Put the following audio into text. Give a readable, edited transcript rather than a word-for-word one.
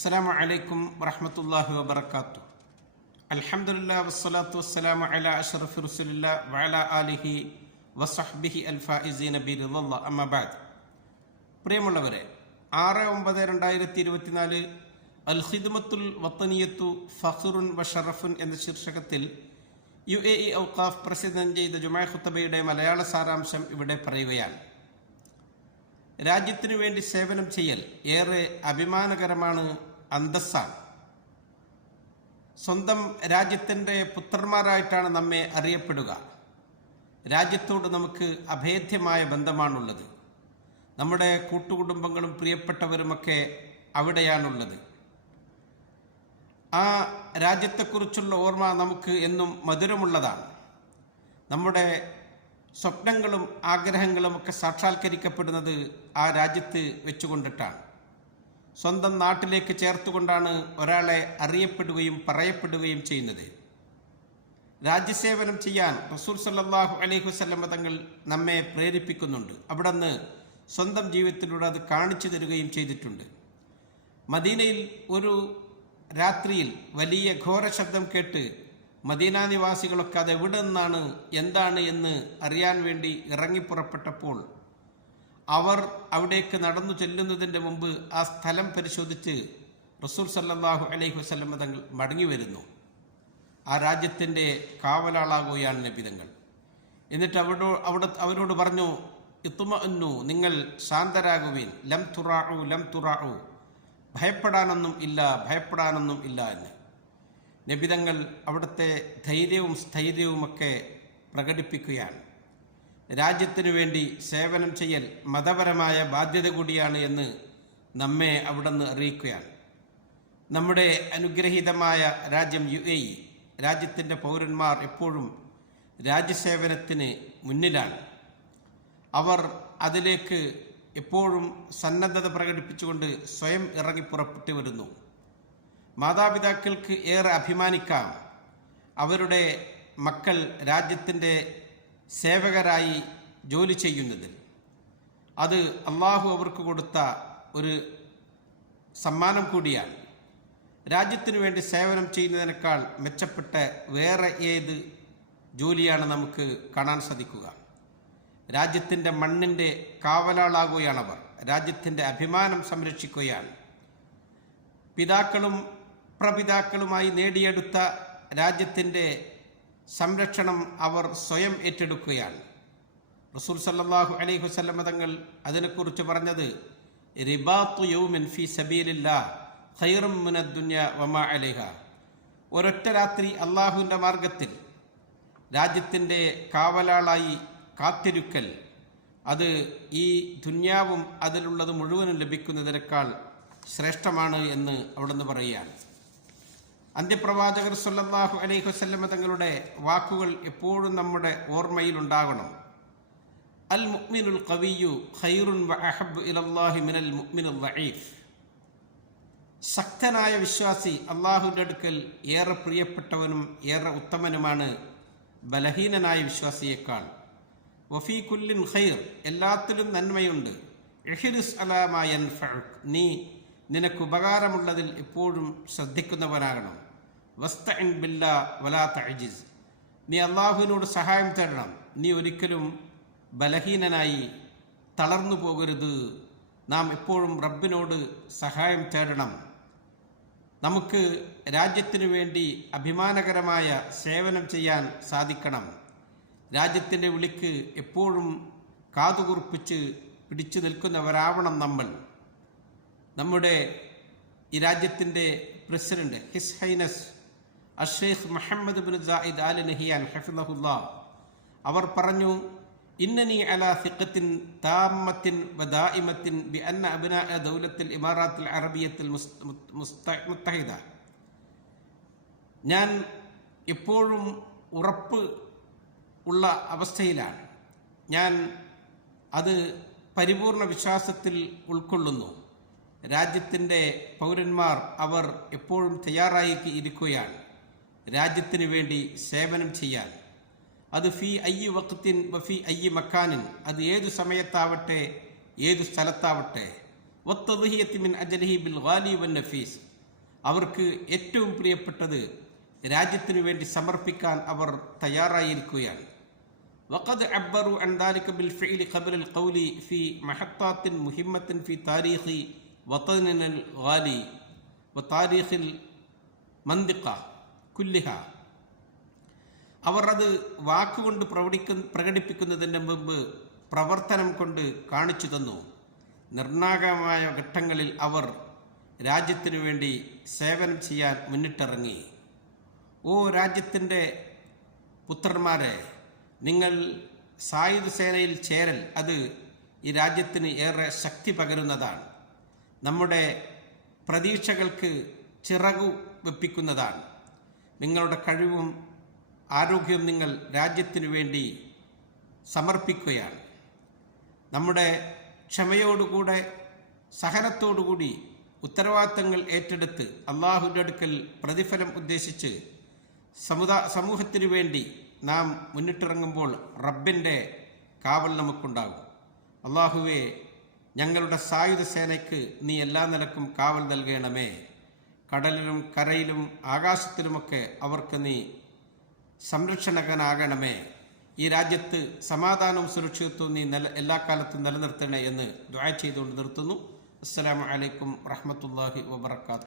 അസ്സലാമു അലൈക്കും വറഹ്മത്തുള്ളാഹി വബറകാതുഹു. അൽഹംദുലില്ലാഹി വസ്സലാത്തു വസ്സലാമു അലാ അഷ്റഫി റസൂലില്ലാഹി വഅലാ ആലിഹി വസഹ്ബിഹി അൽ ഫായിസീന ബിറിദല്ലാഹ്. അമ്മാ ബഅദ്. പ്രിയമുള്ളവരെ, 6/9/2024 അൽ ഖിദ്മത്തുൽ വത്തനിയത്തു ഫഖ്റുൻ വശറഫുൻ എന്ന ശീർഷകത്തിൽ UAE ഔഖാഫ് പ്രസിദ്ധം ചെയ്ത ജുമാ ഖുത്ബയുടെ മലയാള സാരാംശം ഇവിടെ പറയുകയാണ്. രാജ്യത്തിനു വേണ്ടി സേവനം ചെയ്യൽ ഏറെ അഭിമാനകരമാണ്, അന്തസ്സാണ്. സ്വന്തം രാജ്യത്തിൻ്റെ പുത്രന്മാരായിട്ടാണ് നമ്മെ അറിയപ്പെടുക. രാജ്യത്തോട് നമുക്ക് അഭേദ്യമായ ബന്ധമാണുള്ളത്. നമ്മുടെ കൂട്ടുകുടുംബങ്ങളും പ്രിയപ്പെട്ടവരുമൊക്കെ അവിടെയാണുള്ളത്. ആ രാജ്യത്തെക്കുറിച്ചുള്ള ഓർമ്മ നമുക്ക് എന്നും മധുരമുള്ളതാണ്. നമ്മുടെ സ്വപ്നങ്ങളും ആഗ്രഹങ്ങളും ഒക്കെ സാക്ഷാത്കരിക്കപ്പെടുന്നത് ആ രാജ്യത്ത് വെച്ചുകൊണ്ടിട്ടാണ്. സ്വന്തം നാട്ടിലേക്ക് ചേർത്തുകൊണ്ടാണ് ഒരാളെ അറിയപ്പെടുകയും പറയപ്പെടുകയും ചെയ്യുന്നത്. രാജ്യസേവനം ചെയ്യാൻ റസൂൽ സല്ലല്ലാഹു അലൈഹി വസല്ലം തങ്ങൾ നമ്മെ പ്രേരിപ്പിക്കുന്നുണ്ട്. അവിടുന്ന് സ്വന്തം ജീവിതത്തിലൂടെ അത് കാണിച്ചു തരികയും ചെയ്തിട്ടുണ്ട്. മദീനയിൽ ഒരു രാത്രിയിൽ വലിയ ഘോര ശബ്ദം കേട്ട് മദീന നിവാസികളൊക്കെ അത് എവിടെ നിന്നാണ്, എന്താണ് എന്ന് അറിയാൻ വേണ്ടി ഇറങ്ങിപ്പുറപ്പെട്ടപ്പോൾ അവർ അവിടേക്ക് നടന്നു ചെല്ലുന്നതിൻ്റെ മുമ്പ് ആ സ്ഥലം പരിശോധിച്ച് റസൂൽ സല്ലല്ലാഹു അലൈഹി വസല്ലം തങ്ങൾ മടങ്ങി വരുന്നു. ആ രാജ്യത്തിൻ്റെ കാവലാളാകുകയാണ് നബിതങ്ങൾ. എന്നിട്ട് അവരോട് പറഞ്ഞു, ഇത്മഅന്നു, നിങ്ങൾ ശാന്തരാകുവിൻ, ലം തുറാഉ, ഭയപ്പെടാനൊന്നും ഇല്ല എന്ന്. നബിതങ്ങൾ അവിടുത്തെ ധൈര്യവും സ്ഥൈര്യവുമൊക്കെ പ്രകടിപ്പിക്കുകയാണ്. രാജ്യത്തിനു വേണ്ടി സേവനം ചെയ്യൽ മതപരമായ ബാധ്യത കൂടിയാണ് എന്ന് നമ്മെ അവിടുന്ന് അറിയിക്കുകയാണ്. നമ്മുടെ അനുഗ്രഹീതമായ രാജ്യം UAE, രാജ്യത്തിൻ്റെ പൗരന്മാർ എപ്പോഴും രാജ്യസേവനത്തിന് മുന്നിലാണ്. അവർ അതിലേക്ക് എപ്പോഴും സന്നദ്ധത പ്രകടിപ്പിച്ചുകൊണ്ട് സ്വയം ഇറങ്ങി പുറപ്പെട്ടു വരുന്നു. മാതാപിതാക്കൾക്ക് ഏറെ അഭിമാനിക്കാം അവരുടെ മക്കൾ രാജ്യത്തിൻ്റെ സേവകരായി ജോലി ചെയ്യുന്നതിൽ. അത് അള്ളാഹു അവർക്ക് കൊടുത്ത ഒരു സമ്മാനം കൂടിയാണ്. രാജ്യത്തിനു വേണ്ടി സേവനം ചെയ്യുന്നതിനേക്കാൾ മെച്ചപ്പെട്ട വേറെ ഏത് ജോലിയാണ് നമുക്ക് കാണാൻ സാധിക്കുക? രാജ്യത്തിൻ്റെ മണ്ണിൻ്റെ കാവലാളാകുകയാണവർ. രാജ്യത്തിൻ്റെ അഭിമാനം സംരക്ഷിക്കുകയാണ്. പിതാക്കളും പ്രപിതാക്കളുമായി നേടിയെടുത്ത രാജ്യത്തിൻ്റെ സംരക്ഷണം അവർ സ്വയം ഏറ്റെടുക്കുകയാണ്. റസൂൽ സല്ലല്ലാഹു അലൈഹി വസല്ലം തങ്ങൾ അതിനെക്കുറിച്ച് പറഞ്ഞത്, റിബാത്തു യൗമിൻ ഫീ സബീലില്ലാഹ് ഖൈറും മിനദ് ദുനിയ വമാ അലൈഹാ. ഒരൊറ്റ രാത്രി അള്ളാഹുവിൻ്റെ മാർഗത്തിൽ രാജ്യത്തിൻ്റെ കാവലാളായി കാത്തിരിക്കൽ, അത് ഈ ദുന്യാവും അതിലുള്ളത് മുഴുവനും ലഭിക്കുന്നതിനേക്കാൾ ശ്രേഷ്ഠമാണ് എന്ന് അവിടുന്ന് പറയുകയാണ്. അന്ത്യപ്രവാചകർ സല്ലല്ലാഹു അലൈഹി വസല്ലം തങ്ങളുടെ വാക്കുകൾ എപ്പോഴും നമ്മുടെ ഓർമ്മയിലുണ്ടാകണം. അൽ മുഅ്മിനുൽ ഖവിയ്യു ഖൈറുൻ വ അഹബ്ബു ഇലല്ലാഹി മിനൽ മുഅ്മിനിൽ ദഈഫ്. ശക്തനായ വിശ്വാസി അള്ളാഹുവിൻ്റെ അടുക്കൽ ഏറെ പ്രിയപ്പെട്ടവനും ഏറെ ഉത്തമനുമാണ് ബലഹീനനായ വിശ്വാസിയേക്കാൾ. വഫീ കുല്ലിൻ ഖൈർ, എല്ലാത്തിലും നന്മയുണ്ട്. ഇഹ്രിസ് അലാ മാ യൻഫഉക്, നീ നിനക്ക് ഉപകാരമുള്ളതിൽ എപ്പോഴും ശ്രദ്ധിക്കുന്നവനാകണം. വസ്തഇൻ ബില്ലാഹ് വലാ തഅജിസ്, നീ അള്ളാഹുവിനോട് സഹായം തേടണം. നീ ഒരിക്കലും ബലഹീനനായി തളർന്നു പോകരുത്. നാം എപ്പോഴും റബ്ബിനോട് സഹായം തേടണം. നമുക്ക് രാജ്യത്തിനു വേണ്ടി അഭിമാനകരമായ സേവനം ചെയ്യാൻ സാധിക്കണം. രാജ്യത്തിൻ്റെ വിളിക്ക് എപ്പോഴും കാതുകുറിപ്പിച്ച് പിടിച്ചു നിൽക്കുന്നവരാവണം നമ്മൾ. നമ്മുടെ ഈ രാജ്യത്തിൻ്റെ പ്രസിഡന്റ് ഹിസ് ഹൈനസ് അഷേഖ് Mohammed bin Zayed Al Nahyan ഹഫിളഹുല്ലാഹ് അവർ പറഞ്ഞു, ഇന്നനി അലാ സിഖത്തിൻ താമ്മത്തിൻ വദായിമത്തിൻ ബി അന്ന അബ്നാഅ ദൗലത്തിൽ ഇമാറാത്തിൽ അറബിയത്തിൽ മുത്തഹിദ. ഞാൻ എപ്പോഴും ഉറപ്പ് ഉള്ള അവസ്ഥയിലാണ്. ഞാൻ അത് പരിപൂർണ വിശ്വാസത്തിൽ ഉൾക്കൊള്ളുന്നു. രാജ്യത്തിൻ്റെ പൗരന്മാർ അവർ എപ്പോഴും തയ്യാറായി ഇരിക്കുകയാണ് രാജ്യത്തിനു വേണ്ടി സേവനം ചെയ്യാൻ. അത് ഫി അയ്യി വഖ്തിൻ വഫി അയ്യി മക്കാനിൻ, അത് ഏതു സമയത്താവട്ടെ ഏതു സ്ഥലത്താവട്ടെ. വത്തദ്ഹിയത്തി മിൻ അജ്ലിഹി ബിൽ ഗാലി വൻ നഫീസ്, അവർക്ക് ഏറ്റവും പ്രിയപ്പെട്ടത് രാജ്യത്തിനു വേണ്ടി സമർപ്പിക്കാൻ അവർ തയ്യാറായിരിക്കുകയാണ്. വഖദ് അബ്ബറു അൻ ദാലിക ബിൽ ഫിഅലി ഖബ്ല അൽ ഖൗലി ഫി മഹത്താത്തിൻ മുഹിമ്മത്തിൻ ഫി താരീഖി വതനിനൽ ഗാലി വതാരീഖിൽ മന്തിഖ കുല്ലിഹ. അവർ അത് വാക്കുകൊണ്ട് പ്രകടിപ്പിക്കുന്നതിന് മുമ്പ് പ്രവർത്തനം കൊണ്ട് കാണിച്ചു തന്നു. നിർണായകമായ ഘട്ടങ്ങളിൽ അവർ രാജ്യത്തിനു വേണ്ടി സേവനം ചെയ്യാൻ മുന്നിട്ടിറങ്ങി. ഓ രാജ്യത്തിൻ്റെ പുത്രന്മാരെ, നിങ്ങൾ സായുധ സേനയിൽ ചേരൽ അത് ഈ രാജ്യത്തിന് ഏറെ ശക്തി പകരുന്നതാണ്. നമ്മുടെ പ്രതീക്ഷകൾക്ക് ചിറകു വെപ്പിക്കുന്നതാണ്. നിങ്ങളുടെ കഴിവും ആരോഗ്യവും നിങ്ങൾ രാജ്യത്തിനു വേണ്ടി സമർപ്പിക്കുകയാണ്. നമ്മുടെ ക്ഷമയോടുകൂടെ സഹനത്തോടുകൂടി ഉത്തരവാദിത്തങ്ങൾ ഏറ്റെടുത്ത് അള്ളാഹുവിൻ്റെ അടുക്കൽ പ്രതിഫലം ഉദ്ദേശിച്ച് സമൂഹത്തിനു വേണ്ടി നാം മുന്നിട്ടിറങ്ങുമ്പോൾ റബ്ബിൻ്റെ കാവൽ നമുക്കുണ്ടാകും. അള്ളാഹുവേ, ഞങ്ങളുടെ സായുധ സേനയ്ക്ക് നീ എല്ലാ നിലക്കും കാവൽ നൽകണമേ. കടലിലും കരയിലും ആകാശത്തിലുമൊക്കെ അവർക്ക് നീ സംരക്ഷണകനാകണമേ. ഈ രാജ്യത്ത് സമാധാനവും സുരക്ഷിതത്വവും നീ എല്ലാ കാലത്തും നിലനിർത്തണേ എന്ന് ദുആ ചെയ്തുകൊണ്ട് നിർത്തുന്നു. അസ്സലാമു അലൈക്കും വറഹ്മത്തുള്ളാഹി വബറകാതുഹു.